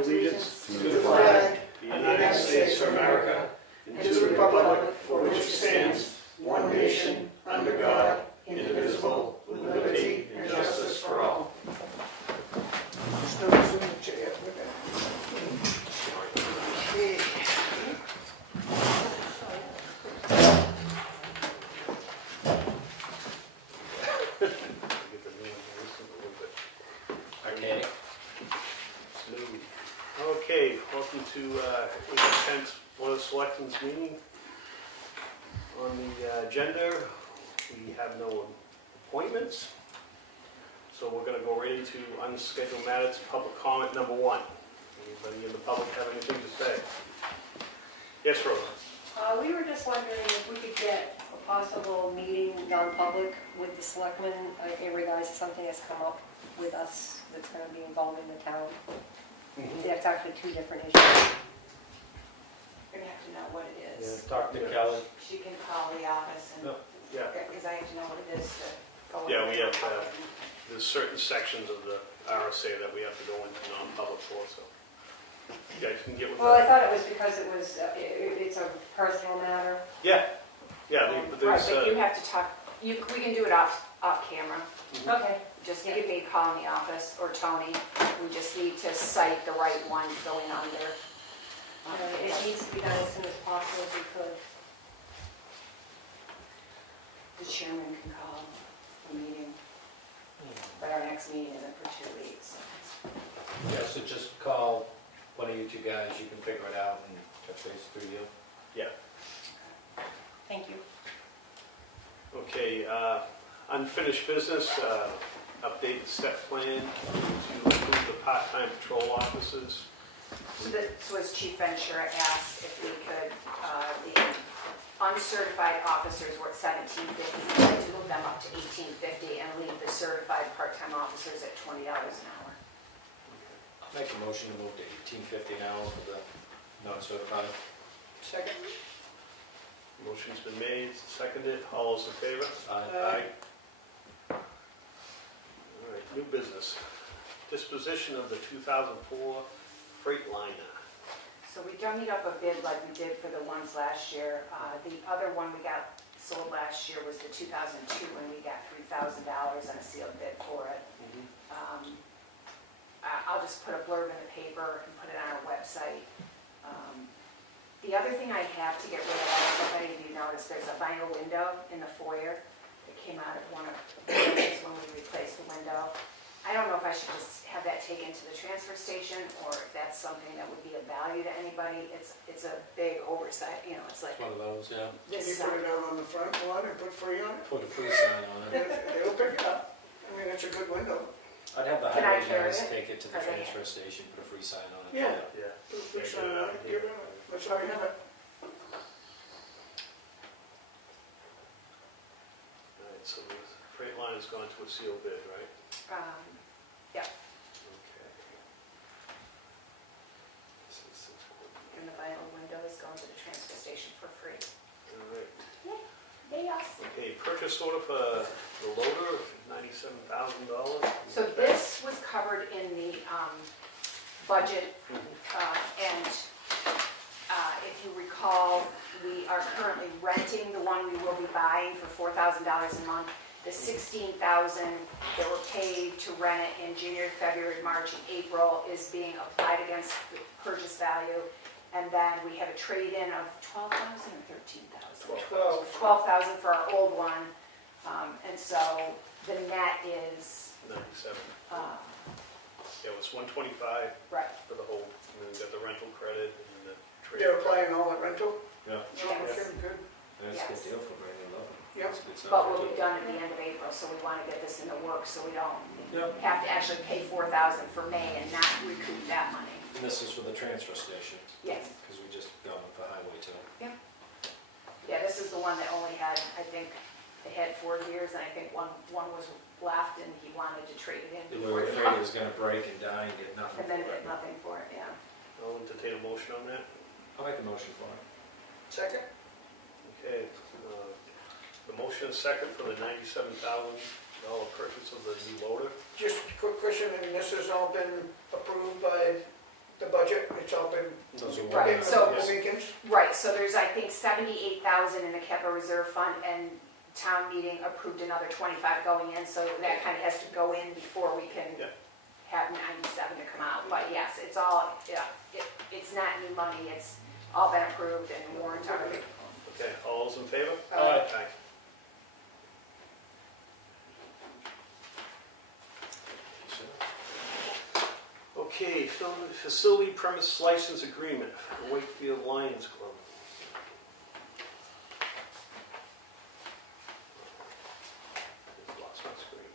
allegiance to the flag of the United States of America and to the republic for which it stands, one nation, under God, indivisible, with liberty and justice for all. Okay, welcome to April 10th Board of Selectmen's meeting. On the agenda, we have no appointments, so we're going to go right into unscheduled matters, public comment number one. Anybody in the public have anything to say? Yes, Rosa? We were just wondering if we could get a possible meeting non-public with the selectmen in regards to something that's come up with us that's going to be involving the town. That's actually two different issues. You're gonna have to know what it Yeah, is. talk to Kelley. She can call the office and, Yeah, because I have to know what it is to go. Yeah, we into have, public. there's certain sections of the RSA that we have to go into non-public for, so you guys can get with Well, I that. thought it was because it was, it's a personal matter. Yeah, but Right, there's, but you have to talk, we can do it off camera. Okay. Just give me a call in the office, or Toni. We just need to cite the right one going under. It needs to be done as soon as possible if we could. The chairman can call the meeting, but our next meeting isn't for 2 weeks. Yeah, so just call one of you two guys, you can figure it out and touch base through you. Thank you. okay, unfinished business, update the step plan to include the part-time patrol officers. So this was Chief Ventura asked if we could, the uncertified officers were at $17.50, we'd like to move them up to $18.50 and leave the certified part-time officers at $20 an hour. I'll make a motion to move to $18.50 an hour for the non-certified. Second. Motion's been made, seconded, all those in favor? Aye. All right, new business. Disposition of the 2004 Freightliner. So we dummied up a bid like we did for the ones last year. The other one we got sold last year was the 2002, and we got $3,000 on a sealed bid for it. I'll just put a blurb in the paper and put it on our website. The other thing I have to get rid of, I don't know if any of you noticed, there's a vinyl window in the foyer that came out of one of the buildings when we replaced the window. I don't know if I should just have that taken to the transfer station, or if that's something that would be of value to anybody. It's a big oversight, it's like It's one of those, yeah. Can this you put it out on the front lawn and put free on it? Put a free sign on it. They'll pick it up. I mean, it's a good window. I'd have the Can I highway carry guys it? take it to the Or they- transfer station, put a free sign on it. Yeah. Yeah. Put a free sign on it, give it, that's how you have it. All right, so the Freightliner's gone to a sealed bid, right? Yeah, Okay. and the vinyl window is going to the transfer station for free. All right. Yes. Okay, purchase order for the loader, $97,000. So this was covered in the budget, and if you recall, we are currently renting the one we will be buying for $4,000 a month. The $16,000 that were paid to rent it in January, February, March, and April is being applied against the purchase value. And then we have a trade-in of $12,000 or $13,000? $12,000 for our old one. And so the net is, 97. uh, Yeah, it was 125 right, for the whole, and then we got the rental credit and the trade. They're applying all the rental? Yeah. Oh, okay, good. That's a Yes. good deal for brand new loader. Yep. That's a good sign. but we'll be done at the end of April, so we want to get this in the works so we don't Yep. have to actually pay $4,000 for May and not recoup that money. And this is for the transfer station, Yes. because we just got one for highway too. Yeah, this is the one that only had, I think, it had 4 years, and I think one was left, and he wanted to trade it in We before were he afraid it was gonna break and die and get nothing and then for get it. nothing for it, yeah. I'll entertain a motion on that. I'll make a motion for it. Second? Okay, the motion is second for the $97,000 purchase of the new loader. Just a quick question, and this has all been approved by the budget, it's all been. Those are Right, one- so- yes. Weekends? Right, so there's, I think, 78,000 in the capital reserve fund, and town meeting approved another 25 going in, so that kind of has to go in before we can Yeah. have 97 to come out. But yes, it's all, yeah, it's not new money, it's all been approved and warrant already. Okay, all those in favor? Aye. Aye. Okay, facility premise license agreement for Wakefield Lions Club. Lost my screen.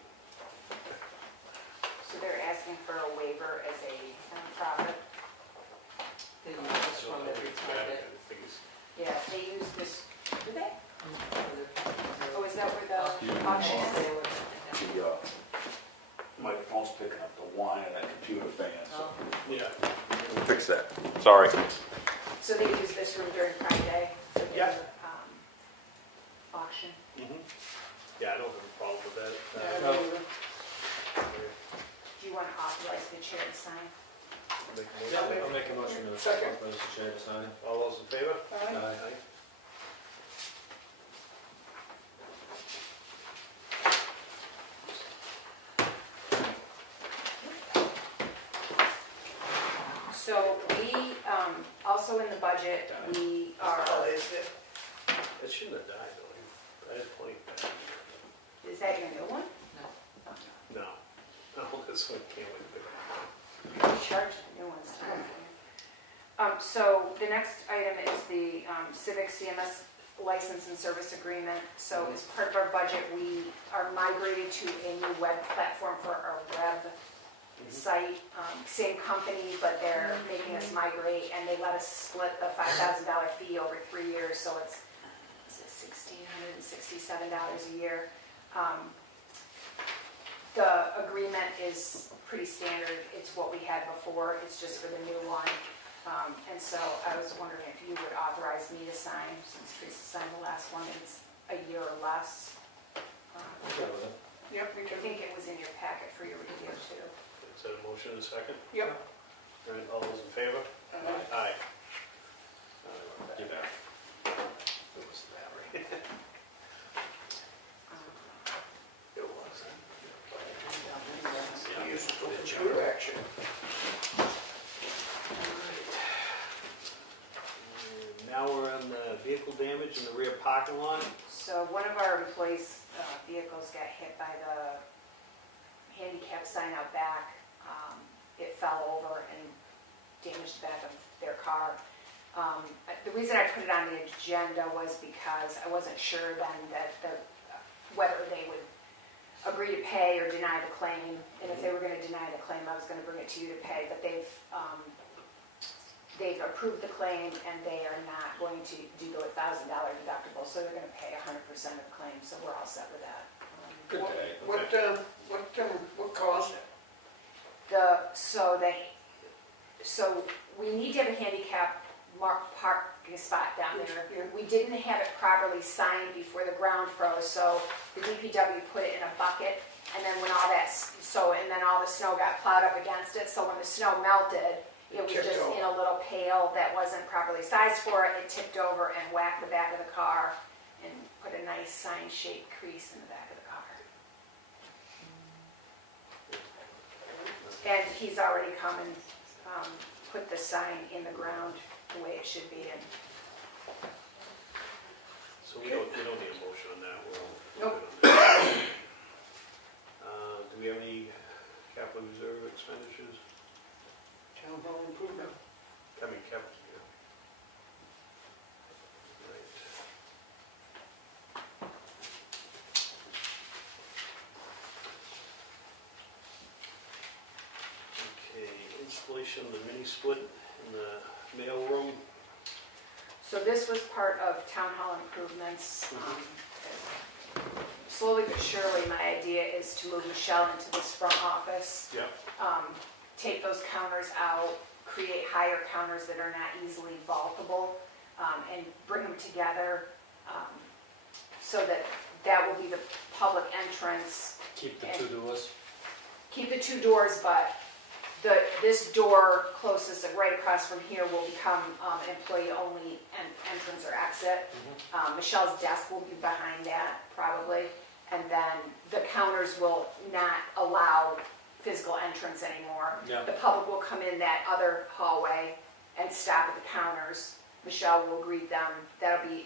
So they're asking for a waiver as a nonprofit. They use this one that we funded. Yeah, they use this, do they? Oh, is that where the auction is? The microphone's picking up the whine of that computer fan, so Yeah. we'll fix that. Sorry. So they use this room during Pride Day for their Yeah. auction. Yeah, I don't have a problem with that. Yeah, No. Do you want to authorize the chair to sign? Make a Yeah, motion. I'll make a motion to Second. authorize the chair to sign it. All those in favor? Aye. Aye. So we, also in the budget, we are, Oh, is it? It shouldn't have died, though. I had plenty of that. is that your new one? No. No, this one came with it. We charge the new ones too. So the next item is the Civic CMS license and service agreement. So as part of our budget, we are migrating to a new web platform for our web site. Same company, but they're making us migrate, and they let us split the $5,000 fee over 3 years, so it's $1,667 a year. The agreement is pretty standard. It's what we had before. It's just for the new one. And so I was wondering if you would authorize me to sign, since Teresa signed the last one, and it's a year or less. Okay with it. Yep, we I can. think it was in your packet for your review too. Is that a motion in a second? Yep. All right, all those in favor? Aye. Get that. It was that, right? It was. We used to go computer action. Now we're on the vehicle damage in the rear parking lot. So one of our employees' vehicles got hit by the handicap sign out back. It fell over and damaged the back of their car. The reason I put it on the agenda was because I wasn't sure then that whether they would agree to pay or deny the claim. And if they were going to deny the claim, I was going to bring it to you to pay. But they've approved the claim, and they are not going to do the $1,000 deductible, so they're going to pay 100% of the claim, so we're all set with that. Good day. What caused it? So we need to have a handicap parking spot down there. Yeah. We didn't have it properly signed before the ground froze, so the DPW put it in a bucket, and then when all that, and then all the snow got plowed up against it, so when the snow melted, it was tipped just over. in a little pail that wasn't properly sized for it. It tipped over and whacked the back of the car and put a nice sign-shaped crease in the back of the car. And he's already come and put the sign in the ground the way it should be. And So we don't need a motion on that. Nope. Do we have any capital reserve expenditures? Town hall improvement. Capital, yeah. Right. Okay, installation of the mini split in the mail room. so this was part of town hall improvements. Slowly but surely, my idea is to move Michelle into this front office. Yeah. Take those counters out, create higher counters that are not easily vaultable, and bring them together so that will be the public entrance. Keep the two doors. Keep the two doors, but this door closest, right across from here, will become employee-only entrance or exit. Michelle's desk will be behind that, probably. And then the counters will not allow physical entrance anymore. Yeah. The public will come in that other hallway and stop at the counters. Michelle will greet them. That'll be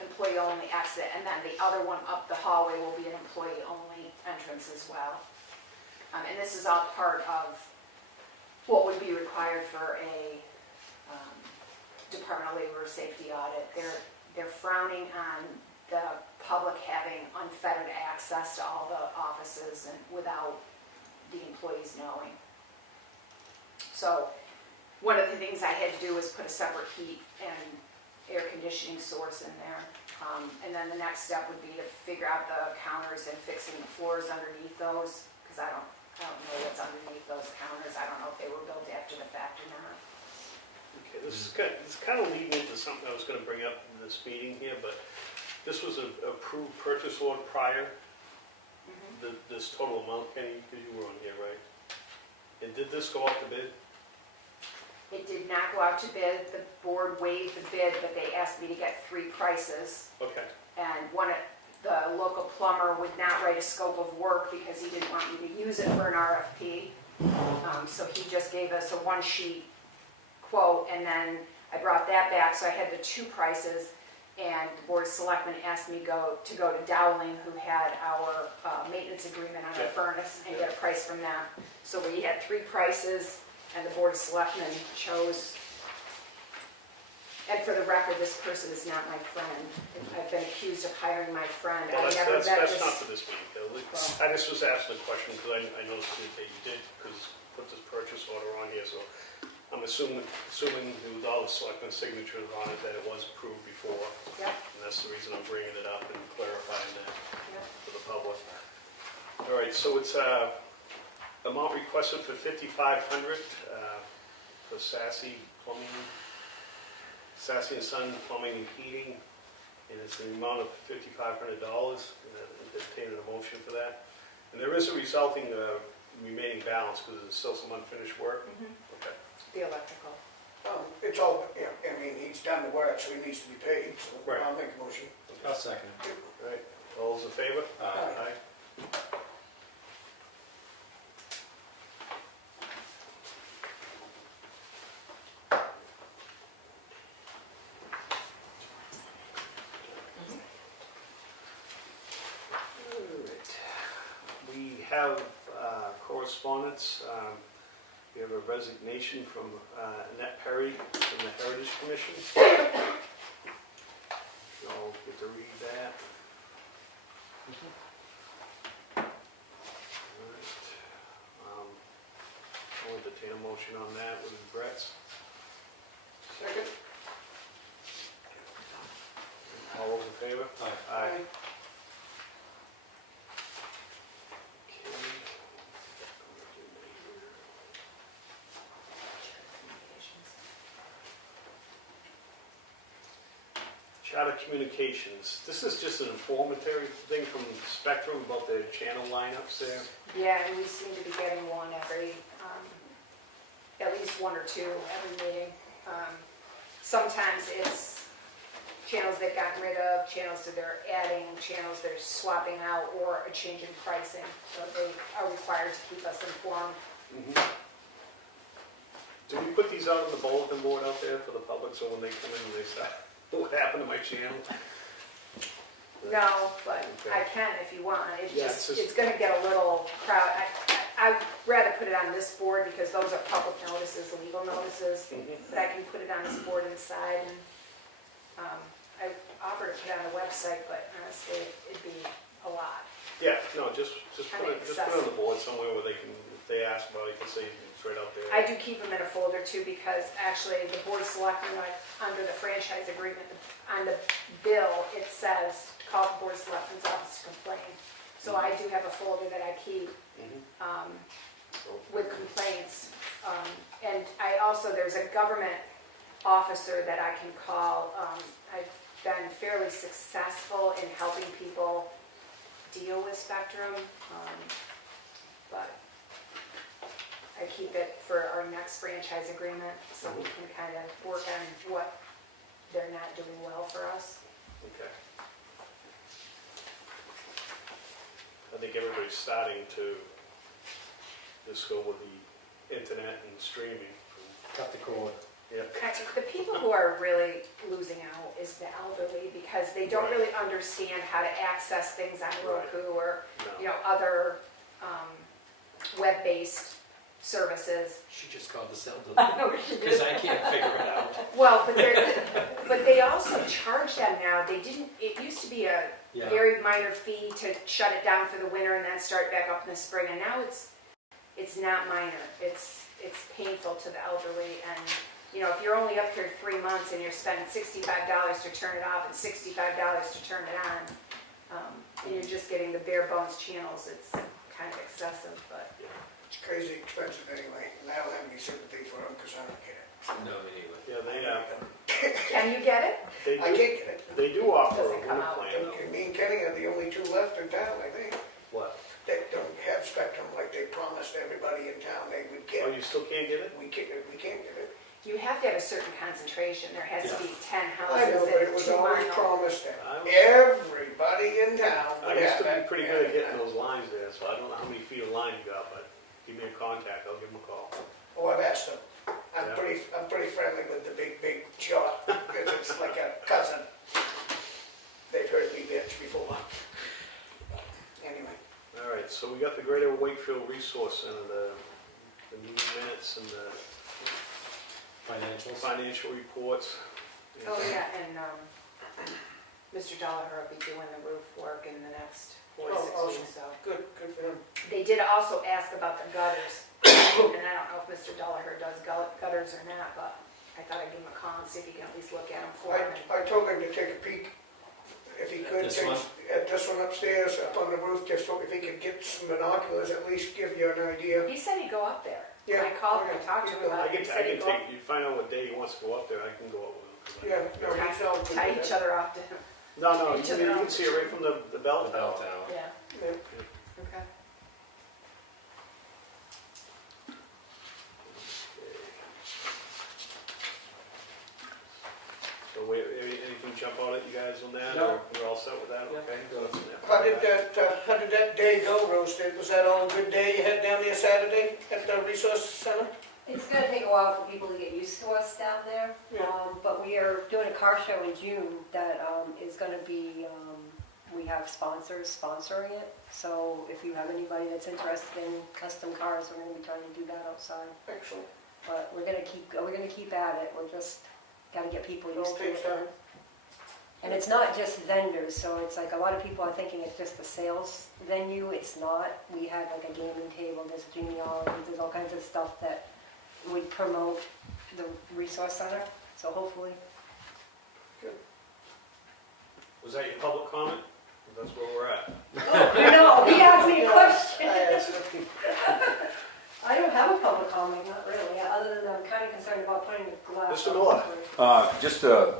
employee-only exit. And then the other one up the hallway will be an employee-only entrance as well. And this is all part of what would be required for a Department of Labor Safety audit. They're frowning on the public having unfettered access to all the offices and without the employees knowing. So one of the things I had to do was put a separate heat and air conditioning source in there. And then the next step would be to figure out the counters and fixing the floors underneath those, because I don't know what's underneath those counters. I don't know if they were built after the fact or not. Okay, this is kind of leading into something I was gonna bring up in this meeting here, but this was an approved purchase order prior, this total amount, Kenny, because you were on here, right? And did this go up to bid? It did not go out to bid. The board waived the bid, but they asked me to get 3 prices. Okay, And the local plumber would not write a scope of work because he didn't want me to use it for an RFP. So he just gave us a 1-sheet quote, and then I brought that back, so I had the 2 prices. And the board of selectmen asked me to go to Dowling, who had our maintenance agreement on our Yeah. furnace, and get a price from them. So we had 3 prices, and the board of selectmen chose. And for the record, this person is not my friend. I've been accused of hiring my friend. well, I never met that's this. not for this meeting, Kelly. Well. I just was asking the question because I noticed that you did, because put this purchase order on here, so I'm assuming with all the selectmen's signatures on it, that it was approved before. Yep, And that's the reason I'm bringing it up and clarifying that yep. for the public. All right, so it's amount requested for $5,500 for Sassy Plumbing, Sassy and Son Plumbing and Heating, and it's the amount of $5,500, and entertaining a motion for that. And there is a resulting remaining balance because there's still some unfinished work. Okay. The electrical. It's all, yeah, I mean, he's done the work, so he needs to be paid, so Right. I'll make a motion. I'll second. All right, all those in favor? Aye. All right. We have correspondence. We have a resignation from Annette Perry from the Heritage Commission. Y'all get to read that. All right. I'll entertain a motion on that with regrets. Second? All those in favor? Aye. Aye. Okay. Charter Communications. This is just an informative thing from Spectrum about their channel lineups there. Yeah, and we seem to be getting one every, at least 1 or 2 every meeting. Sometimes it's channels they've gotten rid of, channels that they're adding, channels they're swapping out, or a change in pricing. So they are required to keep us informed. Do we put these out on the bulletin board out there for the public, so when they come in and they say, what happened to my channel? No, but Okay. I can if you want. It's Yeah, just, it's just- it's gonna get a little crowd. I'd rather put it on this board because those are public notices, legal notices. But I can put it on this board inside, and I offered to put it on the website, but honestly, it'd be a lot. Yeah, no, just put Kinda it on the board somewhere where they can, if they ask about it, you can say it's right out there. I do keep them in a folder too, because actually the board of selectmen, like, under the franchise agreement, on the bill, it says to call the board of selectmen's office to complain. So I do have a folder that I keep with complaints. And I also, there's a government officer that I can call. I've been fairly successful in helping people deal with Spectrum, but I keep it for our next franchise agreement, so we can kind of work on what they're not doing well for us. Okay. I think everybody's starting to just go with the internet and streaming. Cut the cord. Yep. The people who are really losing out is the elderly, because they don't really understand how to access things on Roku or, you No. know, other web-based services. She just called the cell I know she did. because I can't figure it out. Well, but they also charge them now. They didn't, it used to be a Yeah. very minor fee to shut it down for the winter and then start back up in the spring, and now it's not minor. It's painful to the elderly, and you know, if you're only up here 3 months and you're spending $65 to turn it off and $65 to turn it on, and you're just getting the bare bones channels, it's kind of excessive, but. It's crazy expensive anyway, and I don't have any sympathy for them because I don't get it. No, me neither. Yeah, Can you get it? they I do, can't get it. they do offer a Doesn't come winter out. plan though. Me and Kenny are the only two left in town, I think, What? that don't have Spectrum like they promised everybody in town they would Oh, get. you still can't get it? We can't get it. You have to have a certain concentration. There has to be 10 I houses know, but it in was 2 always miles. promised that I was- everybody in town I would used have to be it. pretty good at getting those lines there, so I don't know how many feet of line you got, but give me a contact, I'll give them a call. Oh, I've asked them. Yeah. I'm pretty friendly with the big shot, because it's like a cousin. They've heard me bitch before. Anyway, All right, so we got the Greater Wakefield Resource Center, the meeting minutes and the Financials. financial reports. Oh, yeah, and Mr. Dollar will be doing the roof work in the next 4 to 6 Oh, awesome. weeks, so. good for them. They did also ask about the gutters, and I don't know if Mr. Dollar does gutters or not, but I thought I'd give him a call and see if he can at least look at them for him. I told him to take a peek, if he could, This take- one? at this one upstairs, up on the roof, just so if he could get some binoculars, at least give you an idea. He said he'd go up there. Yeah. I called him and talked to him I about it. can He said he'd go up. take, you find out what day he wants to go up there, I can go up with him. Yeah, no, he's all good Tie with each that. other off to him. No, you Each can, other you can off. see it right from the bell The bell tower. tower. Yeah, Yeah. okay. So anything jump out at you guys on that, No. or we're all set with that, Yeah. okay? How did that day go, Rose? Was that all a good day you had down there Saturday at the resource center? It's gonna take a while for people to get used to us down there. Yeah. But we are doing a car show in June that is gonna be, we have sponsors sponsoring it. So if you have anybody that's interested in custom cars, we're gonna be trying to do that outside. Excellent. But we're gonna keep at it. We're just gotta get people used Don't to take it. time. And it's not just vendors, so it's like a lot of people are thinking it's just a sales venue. It's not. We had like a gaming table, there's genealogy, there's all kinds of stuff that would promote the resource center. So hopefully, Was that your public comment? That's where we're at. no, he asked me a question. I asked him. I don't have a public comment, not really, other than I'm kind of concerned about putting the glass. Mr. Miller. Just a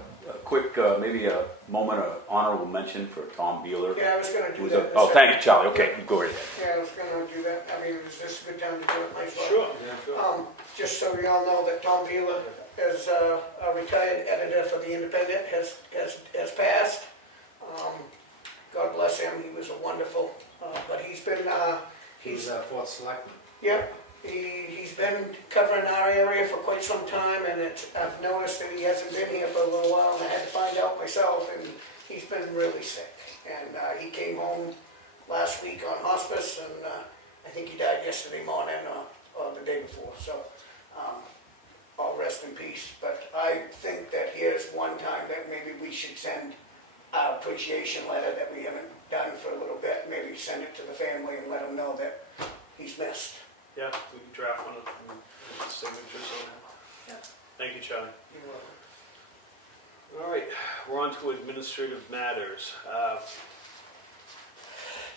quick, maybe a moment of honorable mention for Tom Beeler. Yeah, I was gonna do Who's that. a- Oh, thank you, Charlie, okay, you go right ahead. Yeah, I was gonna do that. I mean, is this a good time to do it? Might as well. Sure, sure. Just so we all know that Tom Beeler is a retired editor for The Independent, has passed. God bless him, he was a wonderful, but he's been, He was our 4th selectman. yeah, he's been covering our area for quite some time, and I've noticed that he hasn't been here for a little while, and I had to find out myself, and he's been really sick. And he came home last week on hospice, and I think he died yesterday morning or the day before, so all rest in peace. But I think that here's one time that maybe we should send our appreciation letter that we haven't done for a little bit, maybe send it to the family and let them know that he's missed. Yeah, we can draft one of the signatures on that. Yeah. Thank you, Charlie. You're welcome. All right, we're on to administrative matters.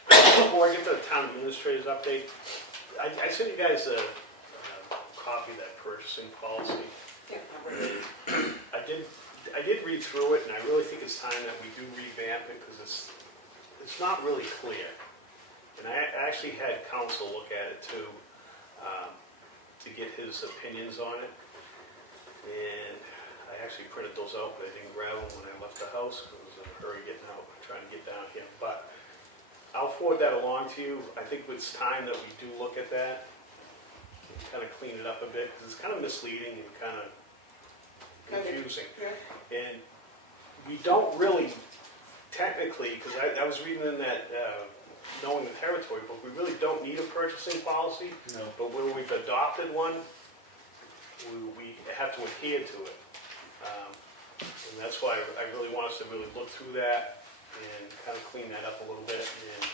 Before I get to the town administrator's update, I sent you guys a copy of that purchasing policy. Yeah, I'm ready. I did read through it, and I really think it's time that we do revamp it, because it's not really clear. And I actually had counsel look at it too. to get his opinions on it. And I actually printed those out, but I didn't grab them when I left the house, because I was in a hurry getting out, trying to get down here. But I'll forward that along to you. I think it's time that we do look at that, and kind of clean it up a bit, because it's kind of misleading and kind of confusing. Yeah. And we don't really, technically, because I was reading in that Knowing the Territory book, we really don't need a purchasing policy, No. but where we've adopted one, we have to adhere to it. And that's why I really want us to really look through that and kind of clean that up a little bit. And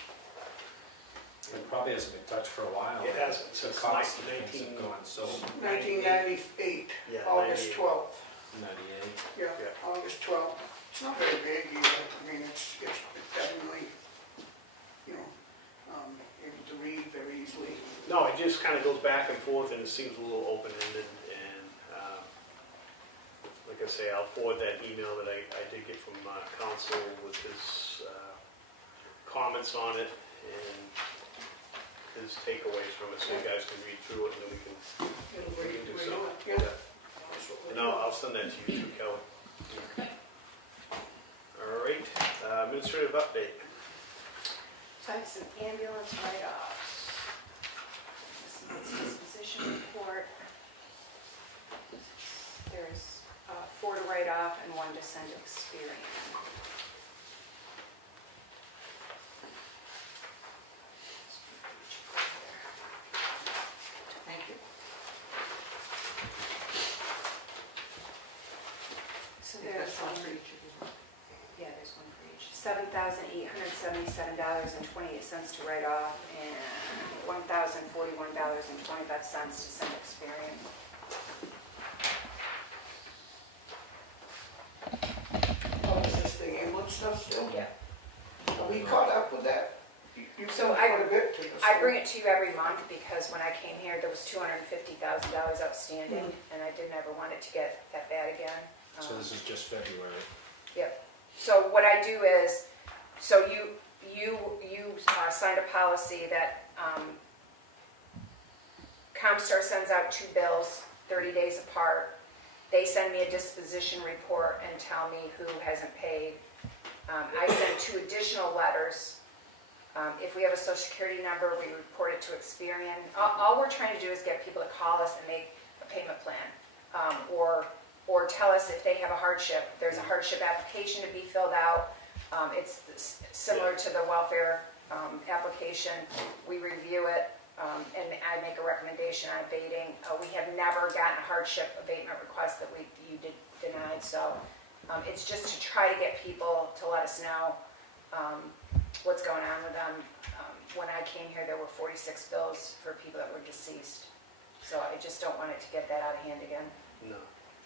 It probably hasn't been touched for a while. It hasn't, The since cost of things 19 have gone so, 1998, Yeah, August 98. 12th. 98. Yeah, Yeah. August 12th. It's not very big either. I mean, it's definitely, you know, able to read very easily. no, it just kind of goes back and forth, and it seems a little open-ended. And like I say, I'll forward that email that I did get from council with his comments on it and his takeaways from it, so you guys can read through it, and then we can do something. Yeah. And I'll send that to you too, Kelly. All right, administrative update. So I have some ambulance write-offs. This is disposition report. There's 4 to write off and 1 to send to Experian. Thank you. So There's there's one for each of you. Yeah, there's one for each. $7,877.28 to write off and $1,041.25 to send Experian. Oh, is this the ambulance stuff still? Yeah. Are we caught up with that? You've So done I- quite a bit to this. I bring it to you every month because when I came here, there was $250,000 outstanding, and I didn't ever want it to get that bad again. So this is just February. Yep. So what I do is, so you signed a policy that Comstar sends out 2 bills 30 days apart. They send me a disposition report and tell me who hasn't paid. I send 2 additional letters. If we have a social security number, we report it to Experian. All we're trying to do is get people to call us and make a payment plan, or tell us if they have a hardship. There's a hardship application to be filled out. It's similar to the welfare application. We review it, and I make a recommendation on abating. We have never gotten a hardship abatement request that you denied, so it's just to try to get people to let us know what's going on with them. When I came here, there were 46 bills for people that were deceased, so I just don't want it to get that out of hand again. No.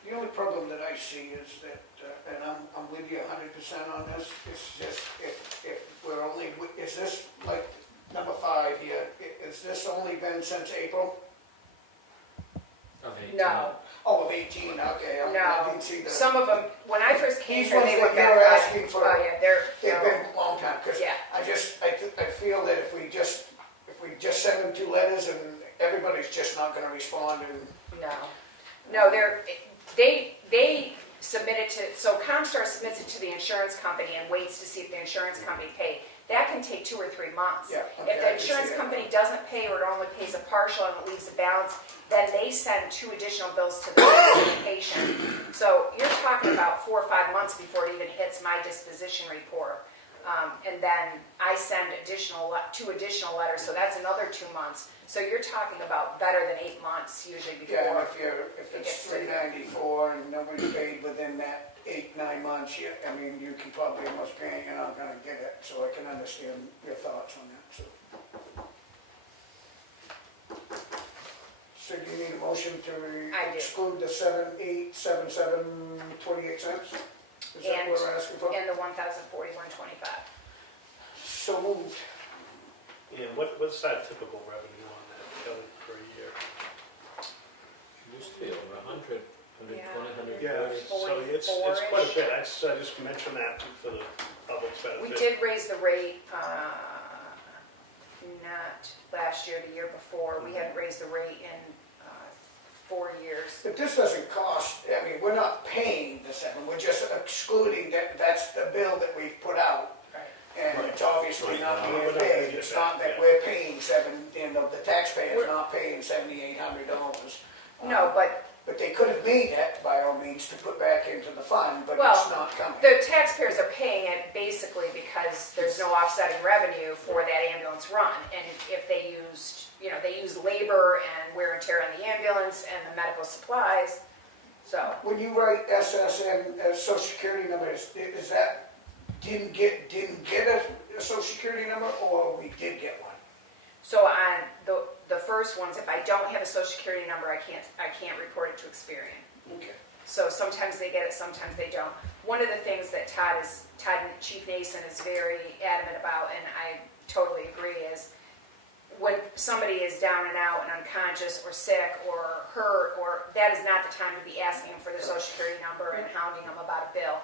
The only problem that I see is that, and I'm with you 100% on this, it's just, if we're only, is this like number 5 here, is this only been since April? Of 18. No, Oh, of 18, okay, I no. didn't see the, Some of them, when I first came These here, ones they were that back. you're asking for- Oh, yeah, they've been a long time, because Yeah. I feel that if we just send them 2 letters and everybody's just not gonna respond and, No, they submit it to, so Comstar submits it to the insurance company and waits to see if the insurance company paid. That can take 2 or 3 months. yeah. If okay, the I can see insurance that. company doesn't pay or it only pays a partial and it leaves a balance, then they send 2 additional bills to the patient. So you're talking about 4 or 5 months before it even hits my disposition report. And then I send 2 additional letters, so that's another 2 months. So you're talking about better than 8 months usually Yeah, and before. if it's $394 and nobody's paid within that 8-9 months, I mean, you can probably almost grant you're not gonna get it, so I can understand your thoughts on that, so. So do you need a motion to I do. exclude the 7,877.28? Is that what we're asking for? And the $1,041.25. So moved. And what's that typical revenue on that, Kelly, per year? It used to be over 100, 120, Yeah, 140. so it's quite a bit. I just mentioned that for the public's benefit. We did raise the rate, not last year, the year before. We hadn't raised the rate in 4 years. But this doesn't cost, I mean, we're not paying the 7, we're just excluding that, that's the bill that we've put out. Right. And it's obviously not Right. being We're not paid, paying it's it not back, that yeah. we're paying the taxpayer's not paying $7,800. No, but But they could have made that by all means to put back into the fund, but Well, it's not coming. the taxpayers are paying it basically because there's no offsetting revenue for that ambulance run. And if they used, they use labor and wear and tear on the ambulance and the medical supplies, so. When you write SSN as social security number, is that didn't get a social security number, or we did get one? So on the first ones, if I don't have a social security number, I can't report it to Experian. Okay. So sometimes they get it, sometimes they don't. One of the things that Chief Nason is very adamant about, and I totally agree, is when somebody is down and out and unconscious or sick or hurt, or that is not the time to be asking them for their social security number and hounding them about a bill.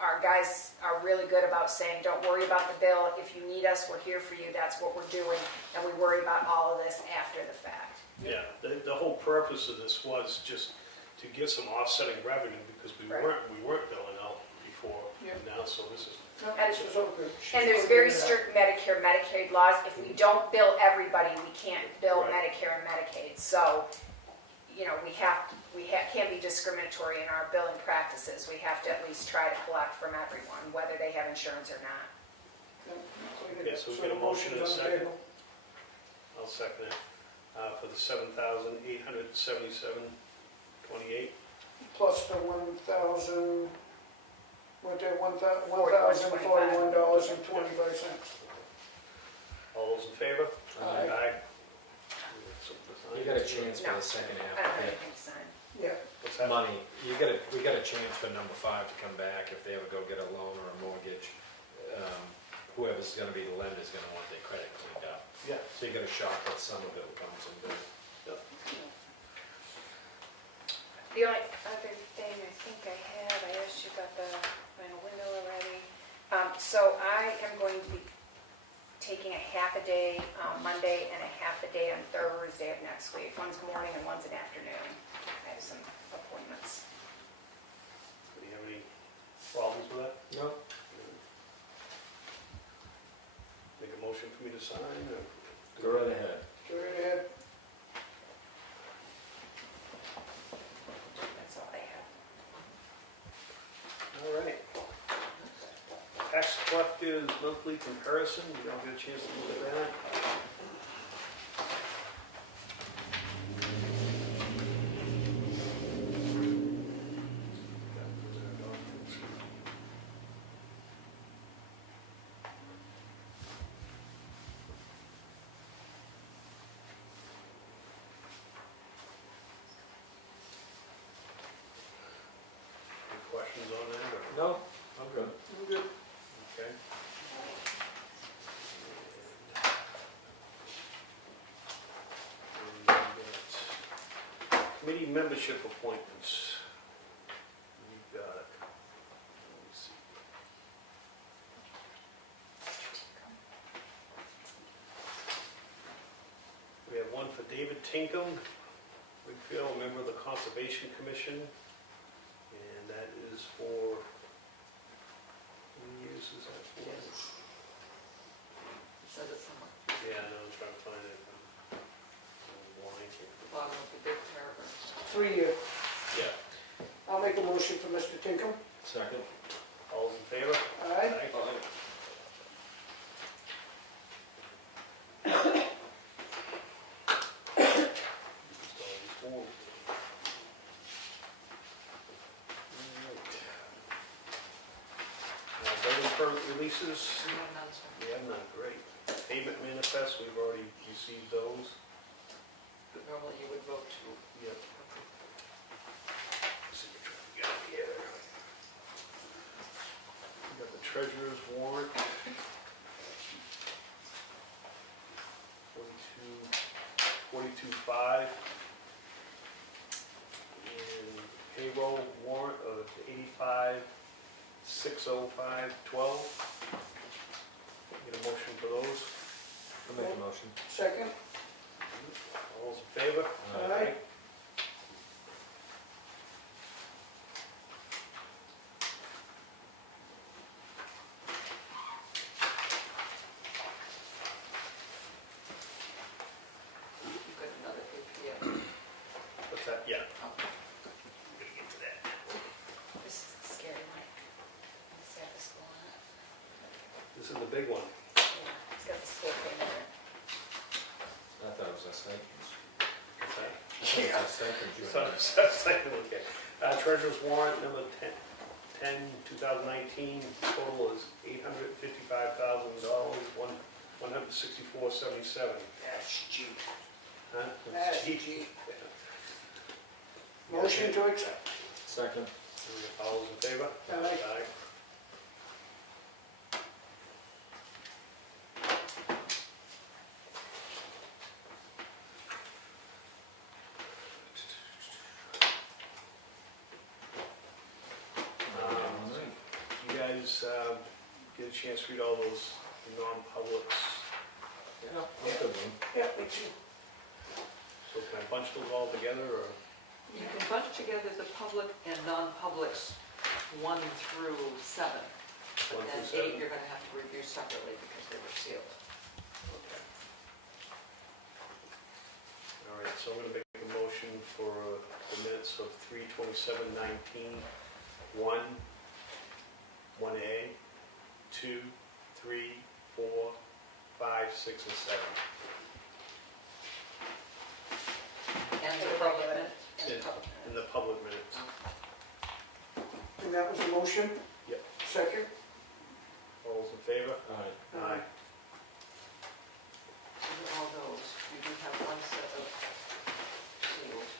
Our guys are really good about saying, don't worry about the bill. If you need us, we're here for you. That's what we're doing. And we worry about all of this after the fact. Yeah, the whole purpose of this was just to get some offsetting revenue, because we Right. weren't billing out before Yeah. now, so this is, No, this is all good. And there's very strict Medicare, Medicaid laws. If we don't bill everybody, we can't bill Right. Medicare and Medicaid. So, we can't be discriminatory in our billing practices. We have to at least try to collect from everyone, whether they have insurance or not. Yeah, so we get a motion in a second. I'll second it, for the $7,877.28. Plus the 1,000, what that, $1,041.25. All those in favor? Aye. You got a chance for No. the second I don't half. have anything to sign. Yeah, What's that? Money, we got a chance for number 5 to come back if they ever go get a loan or a mortgage. Whoever's gonna be the lender's gonna want their credit cleaned up. Yeah. So you got a shot that some of it comes in there. The only other thing I think I asked you about the final window already. So I am going to be taking a half a day on Monday and a half a day on Thursday of next week. One's morning and one's an afternoon. I have some appointments. Do you have any problems with that? No. Make a motion for me to sign, or? Go right ahead. go right ahead. That's all I have. All right. Tax collectors monthly comparison, you all get a chance to look at that? Any questions on that, or? No, I'm good. Okay. And committee membership appointments. We've got, let me see. We have one for David Tinkham, Wakefield, a member of the Conservation Commission, and that is for, how many years is that for? Yes. It says it somewhere, Yeah, I know, I'm trying to find it. I'm blind here. bottom of the big paragraph. 3 year. Yeah. I'll make a motion for Mr. Tinkham. Second. All those in favor? Aye. Just all these forms. Alright. Building permit releases, You have another one. we have none, great. Payment manifests, we've already received those. Normally you would vote to Yep. approve. See what we got here. We got the treasurer's warrant. 42.5. And payroll warrant of 85.605.12. Get a motion for those. I'll make a motion. Second. All those in favor? Aye. big one. It's got the stick in there. I thought it was a stipend. What's that? I thought it was a stipend. you had. Second, okay. Treasurer's warrant number 10, 2019, total is $855,000, $164.77. That's cheap. Huh? That's cheap. cheap. Motion to accept. Second. All those in favor? Aye. You guys get a chance to read all those non-publics, Yeah, I'm good one. Yeah, me too. so can I bunch those all together, or? You can bunch together the public and non-publics 1 through 7. One And through 8 7? you're gonna have to review separately because they were sealed. Okay. All right, so I'm gonna make a motion for the minutes of 3/27/19, 1A, 2, 3, 4, 5, 6, and 7. And For the the public regular. minutes. And the public. In the public minutes. And that was a motion? Yep. Second? All those in favor? All right. Aye. So with all those, you do have one set of sealed.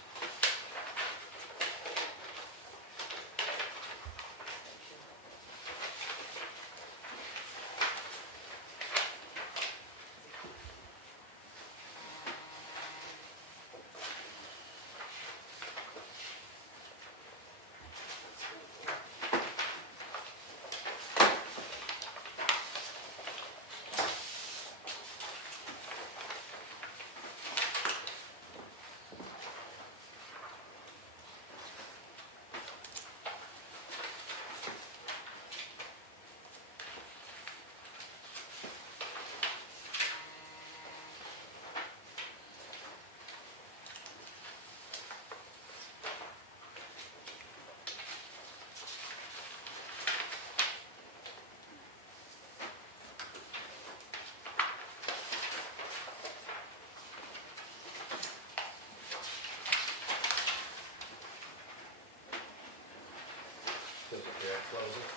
Does it have closing?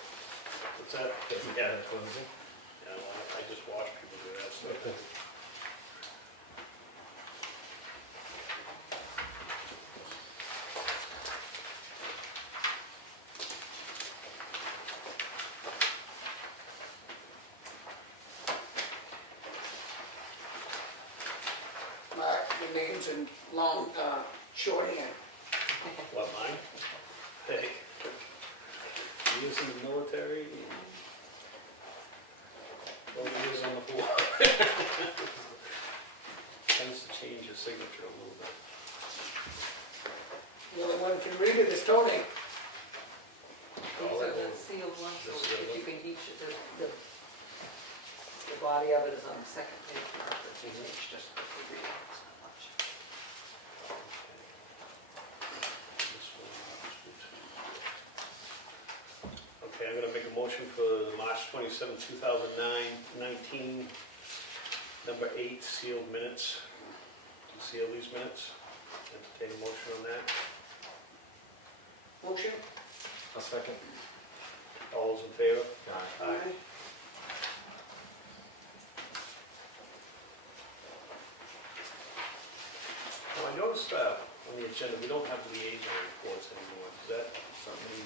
What's that? Does it have closing? Yeah, well, I just watch people do that stuff. Mark, the names in long, shorthand. What, mine? Hey. Years in the military, over years on the board. Tends to change your signature a little bit. The only one who can read it is Toni. These All are that the one. sealed ones, so This is if the you can each, the body of it is on the second page, Margaret, you can each just quickly read it, it's not much. This one, okay, I'm gonna make a motion for the March 27, 2019, number 8, sealed minutes. To seal these minutes. Entertain a motion on that. Motion? A second. All those in favor? Aye. Aye. Now, I noticed on the agenda, we don't have liaison reports anymore. Is that something we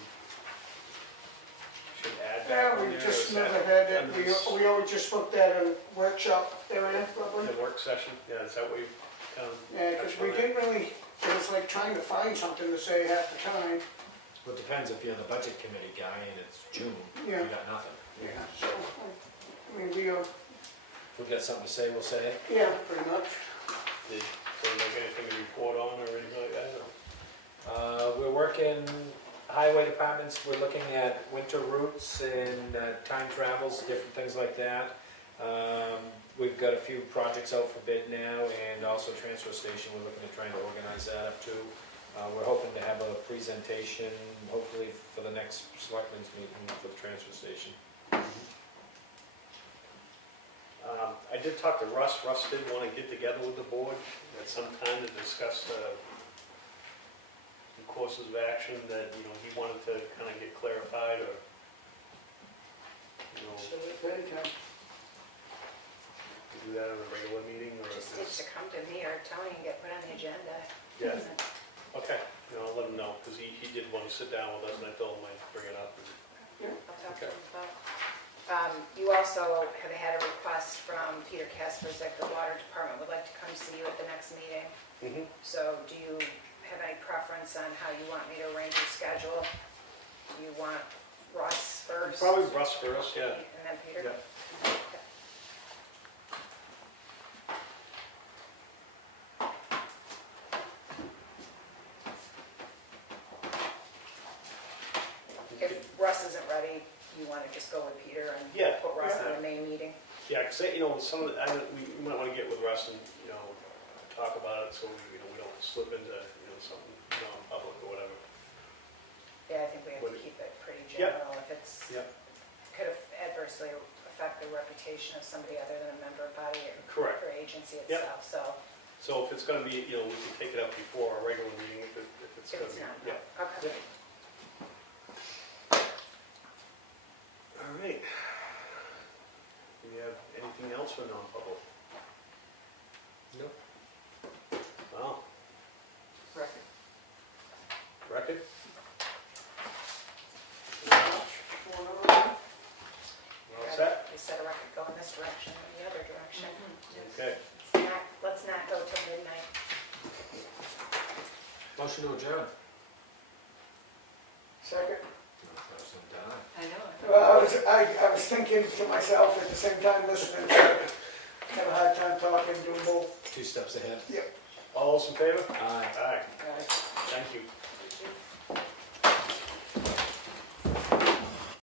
should add back Yeah, on we there? just Is that never had it, under this- we always just looked at a workshop area, probably. The work session, yeah, is that what you kind of? Yeah, because we didn't really, it was like trying to find something to say half the time. Well, it depends if you're the budget committee guy and it's June, you Yeah. got nothing. Yeah, so, I mean, If we got something to say, we'll say it. yeah, pretty much. Did they make anything to report on or anything like that? We're working, highway departments, we're looking at winter routes and time travels, different things like that. We've got a few projects out for bid now, and also transfer station, we're looking at trying to organize that up too. We're hoping to have a presentation, hopefully for the next selectmen's meeting for the transfer station. did talk to Russ. Russ did want to get together with the board at some time to discuss the courses of action that, you know, he wanted to kind of get clarified or, you know, Anytime. do that at a regular meeting or Just if needs it's- to come to me or Tony and get put on the agenda. Yeah, okay, you know, I'll let him know, because he did want to sit down with us, and I told him I'd bring it up. I'll talk to him about. You also have had a request from Peter Kaspers that the water department would like to come see you at the next meeting. Mm-hmm. So do you have any preference on how you want me to arrange your schedule? Do you want Russ first? Probably Russ first, yeah. And then Peter? Yeah. If Russ isn't ready, you want to just go with Peter and Yeah. put Russ in the May meeting? Yeah, because, you know, some of the, we might want to get with Russ and, you know, talk about it so we, you know, we don't slip into, you know, something non-public or whatever. Yeah, I think we have to Would- keep it pretty Yeah. general. If it's, Yeah. could adversely affect the reputation of somebody other than a member of body Correct. or agency Yep. itself, so So if it's going to be, you know, we can take it up before our regular meeting if it's if going to it's be. not, Yeah. okay. All right. Do we have anything else for non-public? No. Wow. Record. Record? Well set? We set a record go in this direction or the other direction. Okay. Let's not go till midnight. Motion to adjourn. Second. I know. Well, I was thinking to myself at the same time listening, so I have a hard time talking, doing both. 2 steps ahead. All those in favor? Aye. Aye. Guys. Thank you. Did you